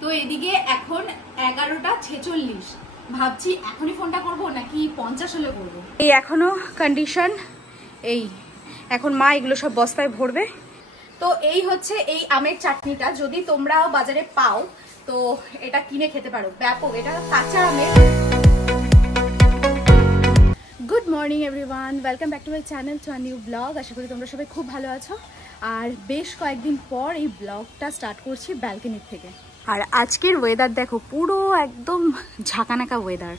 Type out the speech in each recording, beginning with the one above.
তো এদিকে এখন 11টা 46, ভাবছি এখনই ফোনটা করব নাকি 50 হলে করবো। এই এখনো কন্ডিশন এই, এখন মা এগুলো সব বস্তায় ভরবে। তো এই হচ্ছে এই আমের চাটনিটা, যদি তোমরাও বাজারে পাও তো এটা কিনে খেতে পারো, ব্যাপক। এটা কাঁচা আমের। Good morning everyone, welcome back to my channel to a new blog. আশা করি তোমরা সবাই খুব ভালো আছো। আর বেশ কয়েকদিন পর এই ব্লগটা স্টার্ট করছি ব্যালকনির থেকে। আর আজকের ওয়েদার দেখো, পুরো একদম ঝাঁকানাকা ওয়েদার,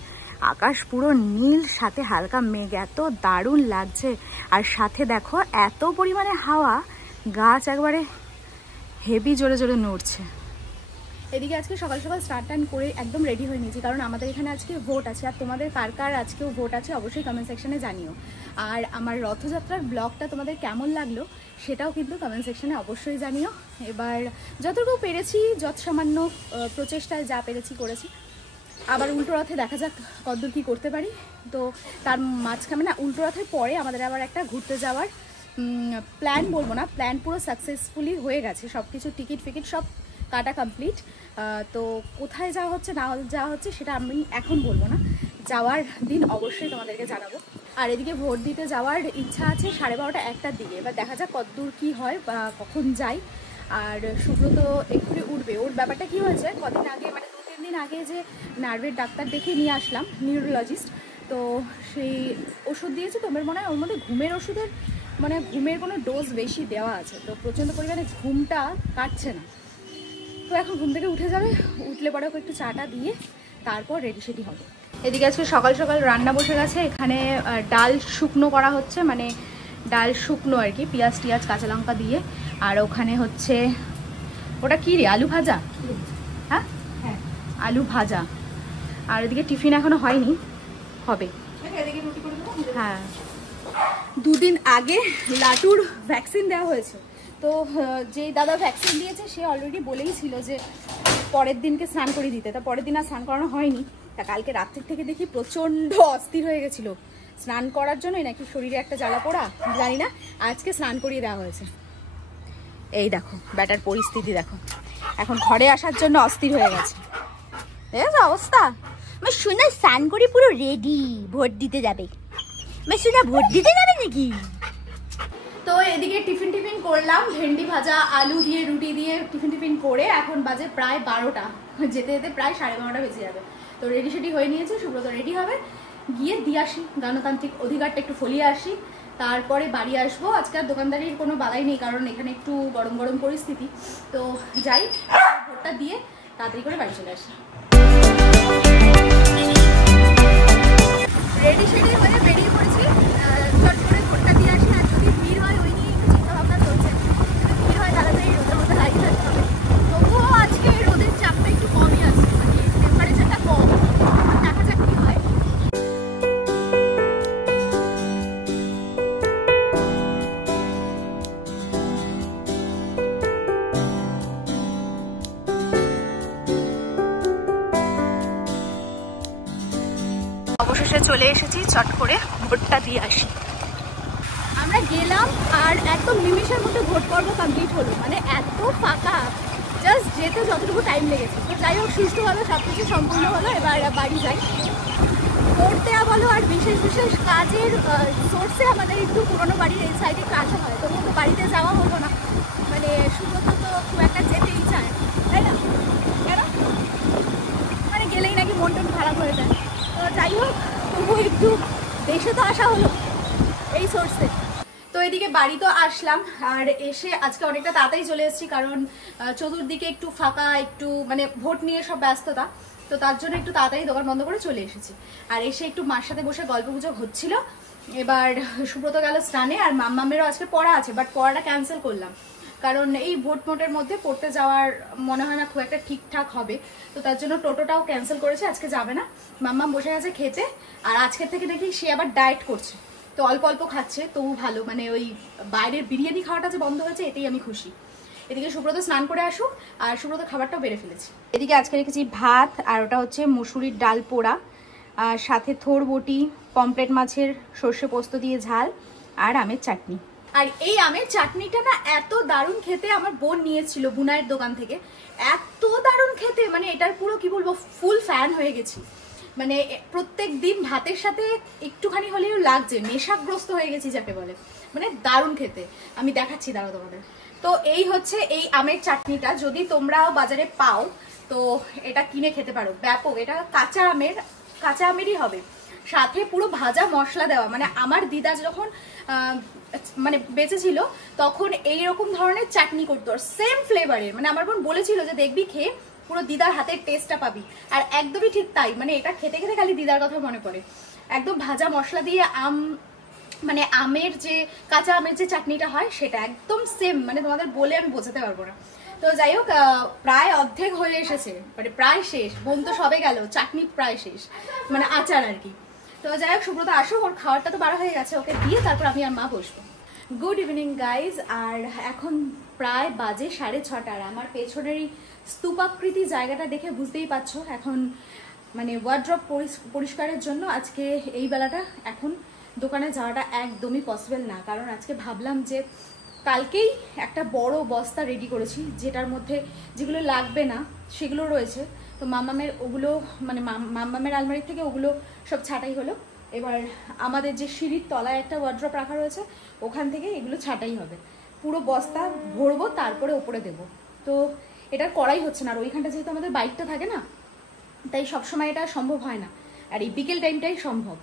আকাশ পুরো নীল, সাথে হালকা মেঘ, এত দারুণ লাগছে। আর সাথে দেখো এত পরিমাণে হাওয়া, গাছ একবারে হেভি জোরে জোরে নড়ছে। এদিকে আজকে সকাল সকাল স্টার্ট টাইম করে একদম রেডি হয়ে নিয়েছি, কারণ আমাদের এখানে আজকে ভোট আছে। আর তোমাদের কার কার আজকেও ভোট আছে অবশ্যই কমেন্ট সেকশনে জানিও। আর আমার রথযাত্রার ব্লগটা তোমাদের কেমন লাগলো সেটাও কিন্তু কমেন্ট সেকশনে অবশ্যই জানিও। এবার যতটুকু পেরেছি, যত সামান্য প্রচেষ্টায় যা পেরেছি করেছি। আবার উল্টো রথে দেখা যাক কতদূর কী করতে পারি। তো তার মাঝখানে না, উল্টো রথের পরে আমাদের আবার একটা ঘুরতে যাওয়ার প্ল্যান, বলবো না প্ল্যান, পুরো সাকসেসফুলি হয়ে গেছে। সব কিছু টিকিট ফিকিট সব কাটা কমপ্লিট। তো কোথায় যাওয়া হচ্ছে না যাওয়া হচ্ছে সেটা আমি এখন বলবো না, যাওয়ার দিন অবশ্যই তোমাদেরকে জানাবো। আর এদিকে ভোট দিতে যাওয়ার ইচ্ছা আছে 12:30 1টার দিকে। এবার দেখা যাক কতদূর কী হয় বা কখন যাই। আর সুব্রত এক্ষুনি উঠবে। ওর ব্যাপারটা কি হয়েছে, কদিন আগে মানে 2-3 দিন আগে যে নার্ভের ডাক্তার দেখে নিয়ে আসলাম, নিউরোলজিস্ট। তো সেই ওষুধ দিয়েছে। তোমার মনে হয় ওর মধ্যে ঘুমের ওষুধের মানে ঘুমের কোনো ডোজ বেশি দেওয়া আছে। তো প্রচণ্ড পরিমাণে ঘুমটা কাটছে না। তো এখন ঘুম থেকে উঠে যাবে, উঠলে পরে ওকে একটু চাটা দিয়ে তারপর রেডি সেডি হবে। এদিকে আজকে সকাল সকাল রান্না বসে গেছে। এখানে ডাল শুকনো করা হচ্ছে, মানে ডাল শুকনো আর কি, পেঁয়াজ টিয়াজ কাঁচা লঙ্কা দিয়ে। আর ওখানে হচ্ছে ওটা কি রে, আলু ভাজা? হ্যাঁ হ্যাঁ, আলু ভাজা। আর এদিকে টিফিন এখনো হয়নি, হবে। হ্যাঁ, 2 দিন আগে লাটুর ভ্যাকসিন দেওয়া হয়েছে। তো যে দাদা ভ্যাকসিন দিয়েছে সে অলরেডি বলেই ছিল যে পরের দিনকে স্নান করে দিতে। তা পরের দিন আর স্নান করানো হয়নি। তা কালকে রাত্রির থেকে দেখি প্রচণ্ড অস্থির হয়ে গেছিলো স্নান করার জন্যই, নাকি শরীরে একটা জ্বালা পোড়া জানি না। আজকে স্নান করিয়ে দেওয়া হয়েছে। এই দেখো ব্যাটার পরিস্থিতি দেখো, এখন ঘরে আসার জন্য অস্থির হয়ে গেছে। দেখেছো অবস্থা? আমি শোনা স্নান করে পুরো রেডি, ভোট দিতে যাবে। আমি শোনা ভোট দিতে যাবে নাকি? তো এদিকে টিফিন করলাম, ভেন্ডি ভাজা আলু দিয়ে রুটি দিয়ে টিফিন করে এখন বাজে প্রায় 12টা, যেতে যেতে প্রায় 12:30 বেজে যাবে। তো রেডি সেডি হয়ে নিয়েছে, সুব্রত রেডি হবে, গিয়ে দিয়ে আসি, গণতান্ত্রিক অধিকারটা একটু ফলিয়ে আসি, তারপরে বাড়ি আসবো। আজকে আর দোকানদারির কোনো বালাই নেই, কারণ এখানে একটু গরম গরম পরিস্থিতি। তো যাই, ভোটটা দিয়ে তাড়াতাড়ি করে বাড়ি চলে আসি। রেডি সেডি হয়ে বেরিয়ে পড়েছি, চট করে ভোটটা দিয়ে আসি। আর যদি ভিড় হয় ওই নিয়ে একটু চিন্তাভাবনা চলছে, যদি ভিড় হয় তাড়াতাড়ি রোদের মধ্যে দাঁড়িয়ে থাকতে হবে। তবুও আজকে রোদের চাপটা একটু কমই আছে, মানে টেম্পারেচারটা কম। দেখা যাক কি হয়। অবশেষে চলে এসেছি, চট করে ভোটটা দিয়ে আসি। আমরা গেলাম আর একদম নিমিষের মধ্যে ভোট পর্ব কমপ্লিট হলো, মানে এত ফাঁকা, জাস্ট যেতে যতটুকু টাইম লেগেছে। তো যাই হোক, সুষ্ঠুভাবে সব কিছু সম্পূর্ণ হলো। এবার বাড়ি যাই। ভোট দেওয়া বলো আর বিশেষ বিশেষ কাজের সোর্সে আমাদের একটু পুরোনো বাড়ির এই সাইডে একটু আসা হয়, তবু তো বাড়িতে যাওয়া হলো না। মানে সুব্রত তো খুব একটা যেতেই চায়, তাই না? কেন মানে গেলেই নাকি মন টন খারাপ হয়ে যায়। তো যাই হোক, তবু একটু দেশে তো আসা হলো এই সোর্সে। তো এদিকে বাড়ি তো আসলাম, আর এসে আজকে অনেকটা তাড়াতাড়ি চলে এসেছি, কারণ চতুর্দিকে একটু ফাঁকা, একটু মানে ভোট নিয়ে সব ব্যস্ততা। তো তার জন্য একটু তাড়াতাড়ি দোকান বন্ধ করে চলে এসেছি। আর এসে একটু মার সাথে বসে গল্প গুজব হচ্ছিল। এবার সুব্রত গেল স্নানে, আর মাম্মামেরও আজকে পড়া আছে, বাট পড়াটা ক্যান্সেল করলাম, কারণ এই ভোট মোটের মধ্যে পড়তে যাওয়ার মনে হয় না খুব একটা ঠিকঠাক হবে। তো তার জন্য টোটোটাও ক্যান্সেল করেছে, আজকে যাবে না। মাম্মাম বসে আছে খেতে, আর আজকের থেকে নাকি সে আবার ডায়েট করছে। তো অল্প অল্প খাচ্ছে, তবু ভালো, মানে ওই বাইরের বিরিয়ানি খাওয়াটা যে বন্ধ হয়েছে এতেই আমি খুশি। এদিকে সুব্রত স্নান করে আসুক, আর সুব্রত খাবারটাও বেড়ে ফেলেছি। এদিকে আজকে রেখেছি ভাত, আর ওটা হচ্ছে মুসুরির ডাল পোড়া, আর সাথে থোর বটি, পমপ্লেট মাছের সর্ষে পোস্ত দিয়ে ঝাল, আর আমের চাটনি। আর এই আমের চাটনিটা না এত দারুণ খেতে, আমার বোন নিয়েছিল বুনাইয়ের দোকান থেকে, এত দারুণ খেতে, মানে এটার পুরো কি বলবো ফুল ফ্যান হয়ে গেছি। মানে প্রত্যেক দিন ভাতের সাথে একটুখানি হলেও লাগছে, নেশাগ্রস্ত হয়ে গেছি যাকে বলে, মানে দারুণ খেতে। আমি দেখাচ্ছি দাঁড়াও তোমাদের। তো এই হচ্ছে এই আমের চাটনিটা, যদি তোমরাও বাজারে পাও তো এটা কিনে খেতে পারো। ব্যাপক, এটা কাঁচা আমেরই হবে, সাথে পুরো ভাজা মশলা দেওয়া। মানে আমার দিদা যখন মানে বেঁচে ছিল তখন এইরকম ধরনের চাটনি করতো, সেম ফ্লেভারের। মানে আমার বোন বলেছিল যে দেখবি খেয়ে পুরো দিদার হাতের টেস্টটা পাবি, আর একদমই ঠিক তাই। মানে এটা খেতে খেতে খালি দিদার কথা মনে পড়ে। একদম ভাজা মশলা দিয়ে মানে আমের যে কাঁচা আমের যে চাটনিটা হয় সেটা একদম সেম, মানে তোমাদের বলে আমি বোঝাতে পারবো না। তো যাই হোক, প্রায় অর্ধেক হয়ে এসেছে, মানে প্রায় শেষ। বোন তো সবে গেল, চাটনি প্রায় শেষ, মানে আচার আর কি। তো যাই হোক, সুব্রত আসো, ওর খাওয়ারটা তো বাড়া হয়ে গেছে, ওকে দিয়ে তারপর আমি আর মা বসবো। Good evening guys. আর এখন প্রায় বাজে 6:30। আর আমার পেছনের এই স্তূপাকৃতি জায়গাটা দেখে বুঝতেই পারছো, এখন মানে ওয়ার্ড্রপ পরিষ্কারের জন্য আজকে এই বেলাটা এখন দোকানে যাওয়াটা একদমই পসিবল না। কারণ আজকে ভাবলাম যে কালকেই একটা বড় বস্তা রেডি করেছি, যেটার মধ্যে যেগুলো লাগবে না সেগুলো রয়েছে। তো মাম্মামের ওগুলো, মানে মাম্মামের আলমারি থেকে ওগুলো সব ছাঁটাই হলো। এবার আমাদের যে সিঁড়ির তলায় একটা ওয়ার্ড্রপ রাখা রয়েছে, ওখান থেকে এগুলো ছাঁটাই হবে। পুরো বস্তা ভরবো, তারপরে ওপরে দেবো। তো এটা করাই হচ্ছে না। আর ওইখানটা যেহেতু আমাদের বাইকটা থাকে না, তাই সবসময় এটা সম্ভব হয় না, আর এই বিকেল টাইমটাই সম্ভব।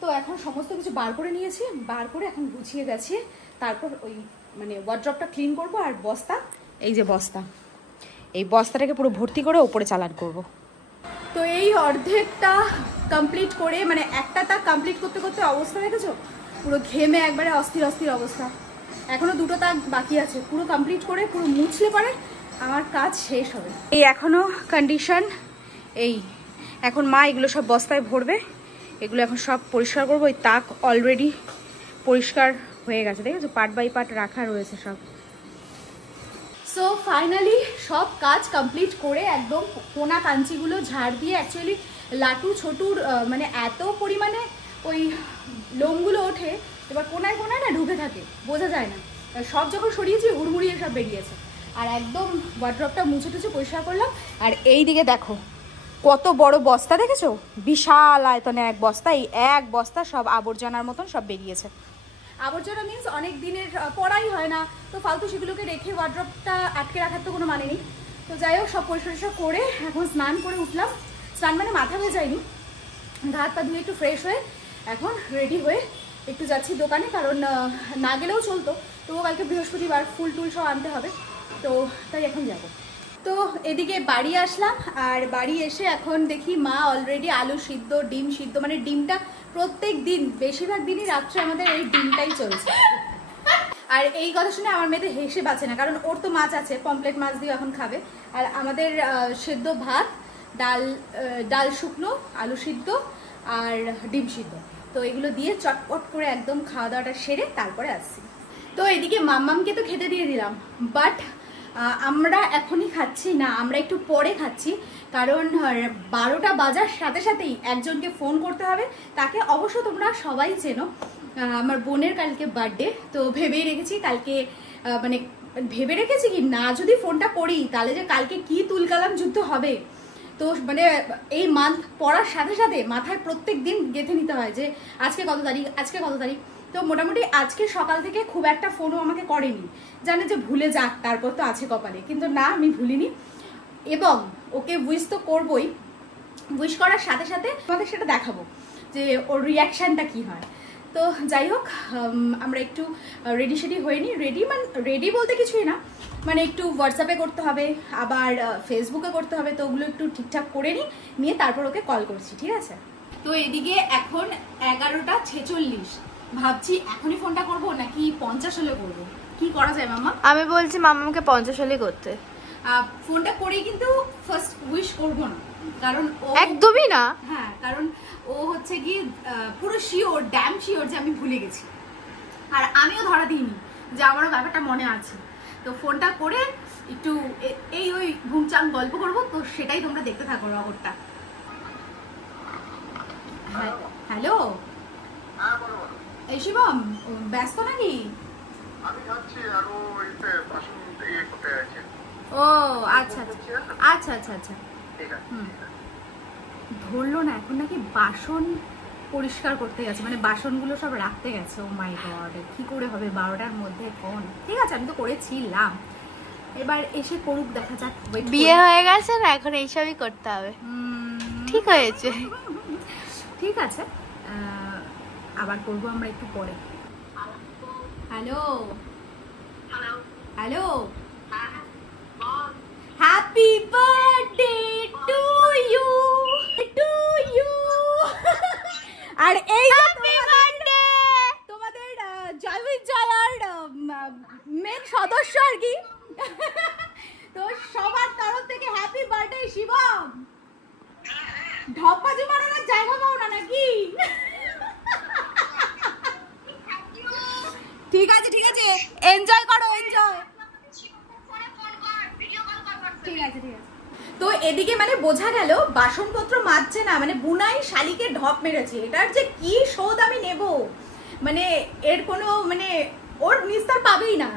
তো এখন সমস্ত কিছু বার করে নিয়েছি, বার করে এখন গুছিয়ে গেছে, তারপর ওই মানে ওয়ার্ড্রপটা ক্লিন করব। আর বস্তা, এই যে বস্তা, এই বস্তাটাকে পুরো ভর্তি করে ওপরে চালান করব। তো এই অর্ধেকটা কমপ্লিট করে, মানে একটা তাক কমপ্লিট করতে করতে অবস্থা দেখেছো, পুরো ঘেমে একবারে অস্থির অস্থির অবস্থা। এখনো 2টো তাক বাকি আছে, পুরো কমপ্লিট করে পুরো মুছলে পরে আমার কাজ শেষ হবে। এই এখনো কন্ডিশন এই, এখন মা এগুলো সব বস্তায় ভরবে, এগুলো এখন সব পরিষ্কার করবো। ওই তাক অলরেডি পরিষ্কার হয়ে গেছে, দেখেছো, পার্ট বাই পার্ট রাখা রয়েছে সব। সো ফাইনালি সব কাজ কমপ্লিট করে একদম কোনা কাঞ্চিগুলো ঝাড় দিয়ে, অ্যাকচুয়ালি লাটু ছোটুর মানে এত পরিমাণে ওই লোমগুলো ওঠে, এবার কোনায় কোনায় না ঢুকে থাকে, বোঝা যায় না। সব যখন সরিয়েছি হুড়মুড়িয়ে সব বেরিয়েছে। আর একদম ওয়ার্ড্রপটা মুছে টুছে পরিষ্কার করলাম। আর এই দিকে দেখো কত বড় বস্তা, দেখেছো, বিশাল আয়তনের এক বস্তা। এই এক বস্তা সব আবর্জনার মতন সব বেরিয়েছে। আবর্জনা মিন্স অনেক দিনের পড়াই হয় না, তো ফালতু সেগুলোকে রেখে ওয়ার্ড্রপটা আটকে রাখার তো কোনো মানে নেই। তো যাই হোক, সব পরিষ্কার করে এখন স্নান করে উঠলাম। স্নান মানে মাথা ভেজাইনি, গা হাত পা ধুয়ে একটু ফ্রেশ হয়ে এখন রেডি হয়ে একটু যাচ্ছি দোকানে। কারণ না গেলেও চলতো, তবুও কালকে বৃহস্পতিবার ফুল টুল সব আনতে হবে, তো তাই এখন যাব। তো এদিকে বাড়ি আসলাম, আর বাড়ি এসে এখন দেখি মা অলরেডি আলু সিদ্ধ, ডিম সিদ্ধ, মানে ডিমটা প্রত্যেক দিন, বেশিরভাগ দিনই রাত্রে আমাদের এই ডিমটাই চলছে। আর এই কথা শুনে আমার মেয়েদের হেসে বাঁচে না, কারণ ওর তো মাছ আছে, পমপ্লেট মাছ দিয়ে এখন খাবে। আর আমাদের সেদ্ধ ভাত, ডাল শুকনো, আলু সিদ্ধ আর ডিম সিদ্ধ, তো এগুলো দিয়ে চটপট করে একদম খাওয়া দাওয়াটা সেরে তারপরে আসছি। তো এদিকে মাম্মামকে তো খেতে দিয়ে দিলাম, বাট আমরা এখনই খাচ্ছি না, আমরা একটু পরে খাচ্ছি। কারণ 12টা বাজার সাথে সাথেই একজনকে ফোন করতে হবে, তাকে অবশ্য তোমরা সবাই চেনো, আমার বোনের কালকে বার্থডে। তো ভেবেই রেখেছি কালকে, মানে ভেবে রেখেছি কি না, যদি ফোনটা করি তাহলে যে কালকে কি তুলকালাম যুদ্ধ হবে। তো মানে এই মান্থ পড়ার সাথে সাথে মাথায় প্রত্যেক দিন গেঁথে নিতে হয় যে আজকে কত তারিখ, আজকে কত তারিখ। তো মোটামুটি আজকে সকাল থেকে খুব একটা ফোনও আমাকে করেনি, জানে যে ভুলে যাক, তারপর তো আছে কপালে। কিন্তু না, আমি ভুলিনি, এবং ওকে উইশ তো করবই। উইশ করার সাথে সাথে তোমাদের সেটা দেখাবো যে ওর রিয়াকশানটা কি হয়। তো যাই হোক, আমরা একটু রেডি সেডি হয়নি, রেডি বলতে কিছুই না, মানে একটু হোয়াটসঅ্যাপে করতে হবে, আবার ফেসবুকে করতে হবে, তো ওগুলো একটু ঠিকঠাক করে নিয়ে তারপর ওকে কল করছি, ঠিক আছে। তো এদিকে এখন 11:46, ভাবছি এখনই ফোনটা করবো নাকি 50 হলে করবো, কি করা যায় মাম্মা? আমি বলছি মাম্মাকে 50 হলে করতে। ফোনটা করেই কিন্তু ফার্স্ট উইশ করবো না, কারণ ও একদমই না। হ্যাঁ, কারণ ও হচ্ছে কি পুরো শিওর, ড্যাম শিওর যে আমি ভুলে গেছি, আর আমিও ধরা দিইনি যে আমারও ব্যাপারটা মনে আছে। তো ফোনটা করে একটু এই ওই ঘুমচাং গল্প করবো, তো সেটাই তোমরা দেখতে থাকো রগরটা। হ্যালো, এই শিবম, ব্যস্ত নাকি? ও আচ্ছা আচ্ছা আচ্ছা আচ্ছা হুম ধরলো না এখন নাকি বাসন পরিষ্কার করতে গেছে মানে বাসনগুলো সব রাখতে গেছে ও মাই গড কি করে হবে 12টার মধ্যে কোন ঠিক আছে আমি তো করেছিলাম এবার এসে করুক দেখা যাক বিয়ে হয়ে গেছে না এখন এইসবই করতে হবে ঠিক হয়েছে ঠিক আছে আবার করবো আমরা একটু পরে hello hello happy birthday to you আর এই তোমাদের জয় জয়ার মেন সদস্য আর কি তো সবার তরফ থেকে হ্যাপি বার্থডে শিবম ঢপবাজি মারানোর জায়গা পাও না নাকি ঠিক আছে এনজয় করো এনজয় ঠিক আছে তো এদিকে মানে বোঝা গেল বাসনপত্র মাজছে না মানে বুনাই শালিকে ঢপ মেরেছে এটার যে কি শোধ আমি নেব মানে এর কোনো মানে ওর নিস্তার পাবেই না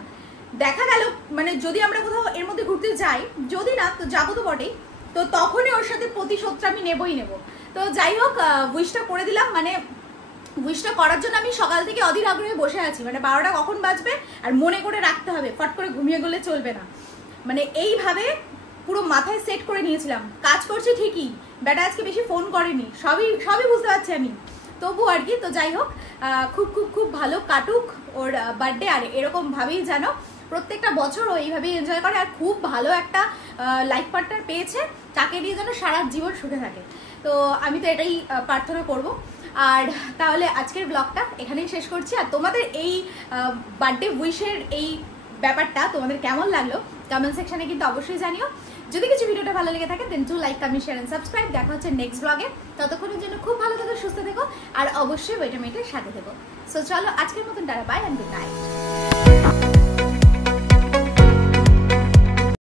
দেখা গেল মানে যদি আমরা কোথাও এর মধ্যে ঘুরতে যাই যদি না তো যাবো তো বটেই তো তখনই ওর সাথে প্রতিশোধটা আমি নেবই নেব তো যাই হোক উইশটা করে দিলাম মানে উইশটা করার জন্য আমি সকাল থেকে অধীর আগ্রহে বসে আছি মানে 12টা কখন বাজবে আর মনে করে রাখতে হবে ফট করে ঘুমিয়ে গেলে চলবে না মানে এইভাবে পুরো মাথায় সেট করে নিয়েছিলাম কাজ করছি ঠিকই বেটা আজকে বেশি ফোন করেনি সবই বুঝতে পারছি আমি তবু আর কি তো যাই হোক খুব ভালো কাটুক ওর বার্থডে আর এরকম ভাবেই জানো প্রত্যেকটা বছর ও এইভাবেই এনজয় করে আর খুব ভালো একটা লাইফ পার্টনার পেয়েছে তাকে নিয়ে যেন সারা জীবন সুখে থাকে তো আমি তো এটাই প্রার্থনা করব আর তাহলে আজকের ব্লগটা এখানেই শেষ করছি আর তোমাদের এই বার্থডে উইশের এই ব্যাপারটা তোমাদের কেমন লাগলো কমেন্ট সেকশনে কিন্তু অবশ্যই জানিও যদি কিছু ভিডিওটা ভালো লেগে থাকে then do like comment share and subscribe দেখা হচ্ছে নেক্সট ব্লগে ততক্ষণের জন্য খুব ভালো থেকো সুস্থ থেকো আর অবশ্যই ওয়েটামেটের সাথে থেকো সো চলো আজকের মতন ta ta bye and good night